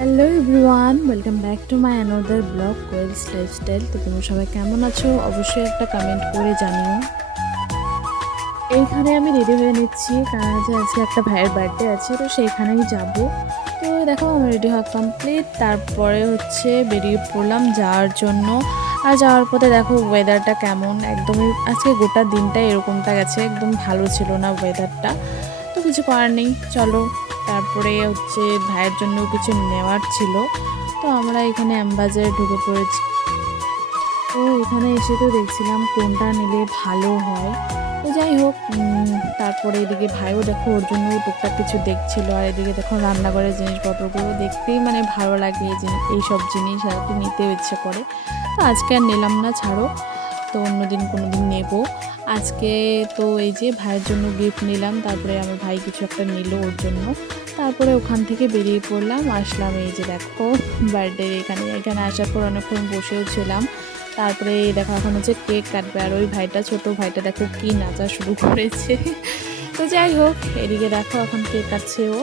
Hello everyone, welcome back to my another blog Koel's lifestyle. তো তোমরা সবাই কেমন আছো অবশ্যই একটা কমেন্ট করে জানিও। এইখানে আমি রেডি হয়ে নিচ্ছি কারণ হচ্ছে আজকে একটা ভাইয়ের বার্থডে আছে, তো সেইখানেই যাব। তো দেখো আমার রেডি হওয়া কমপ্লিট, তারপরে হচ্ছে বেরিয়ে পড়লাম যাওয়ার জন্য। আর যাওয়ার পথে দেখো ওয়েদারটা কেমন, একদমই আজকে গোটা দিনটা এরকমটা গেছে, একদম ভালো ছিল না ওয়েদারটা। তো কিছু করার নেই, চলো। তারপরে হচ্ছে ভাইয়ের জন্য কিছু নেওয়ার ছিল, তো আমরা এখানে অ্যাম্বাজারে ঢুকে পড়েছি। তো এখানে এসে তো দেখছিলাম কোনটা নিলে ভালো হয়। তো যাই হোক, তারপরে এদিকে ভাইও দেখো ওর জন্য টুকটাক কিছু দেখছিল, আর এদিকে দেখো রান্নাঘরের জিনিসপত্রগুলো দেখতেই মানে ভালো লাগে, এইসব জিনিস আর কি নিতে ইচ্ছে করে। তো আজকে আর নিলাম না, ছাড়ো, তো অন্যদিন কোনো দিন নেবো। আজকে তো এই যে ভাইয়ের জন্য গিফট নিলাম, তারপরে আমার ভাই কিছু একটা নিল ওর জন্য। তারপরে ওখান থেকে বেরিয়ে পড়লাম, আসলাম এই যে দেখো বার্থডে এখানে। এখানে আসার পর অনেকক্ষণ বসেও ছিলাম। তারপরে দেখো এখন হচ্ছে কেক কাটবে, আর ওই ভাইটা, ছোট ভাইটা দেখো কি নাচা শুরু করেছে। তো যাই হোক, এদিকে দেখো এখন কেক কাটছে ও।